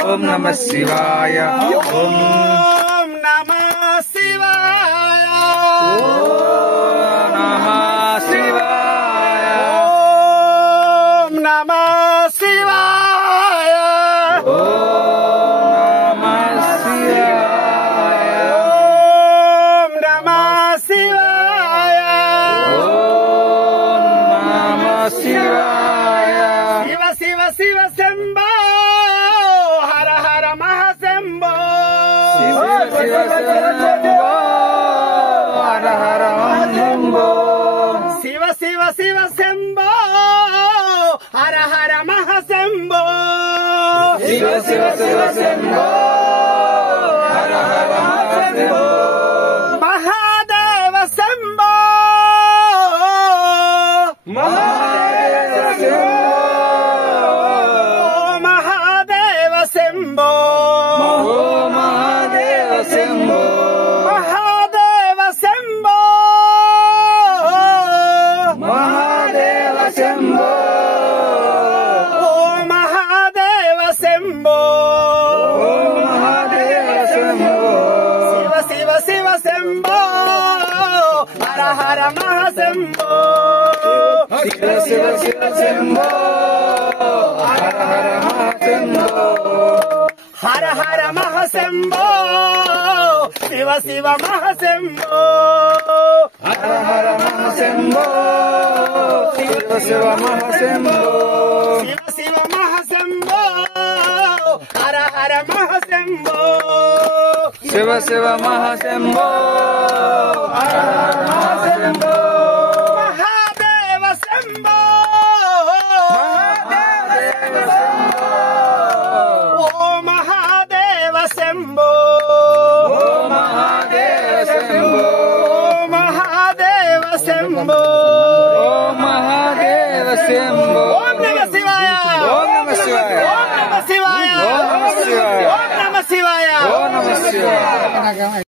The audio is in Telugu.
ఓం నమః శివాయ ఓం నమః శివాయ ఓం నమః శివాయ ఓం నమః శివాయ ఓం నమః శివాయ ఓం నమః శివాయ ఓం నమః శివాయ శివ శివ శివ శంభో హర హర మహాశంభో శివ శివ శంభో హర హర శంభో శివ శివ శివ శంభో హర హర మహాశంభో శివ శివ శివ శంభో హర హర శంభో మహాదేవ శంభో మహాదేవ శంభో ఓ మహాదేవ శంభో ఓ మహాదేవ శంభో మహాదేవ శంభో మహాదేవ శంభో ఓ మహాదేవ శంభో ఓ మహాదేవ శంభో శివ శివ శివ శంభో హర హర మహాశంభో శివ శివ శివ శంభో హర హర మహాశంభో హర హర మహాశంభో శివ శివ మహాశంభో హర హర మహాశంభో శివ శివ మహాశంభో శివ శివ మహాశంభో హర హర మహాశంభో శివ శివ మహాశంభో హర హర మహాశంభో మహాదేవ శంభో ఓ మహాదేవ శంభో ఓ మహాదేవ శంభో ఓ మహాదేవ శంభో ఓ మహాదేవ శంభో ఓం నమ శివాయ ఓం నమ శివాయ ఓం నమ శివాయ ఓం నమ శివాయ ఓం నమ శివాయ ఓం నమ శివాయ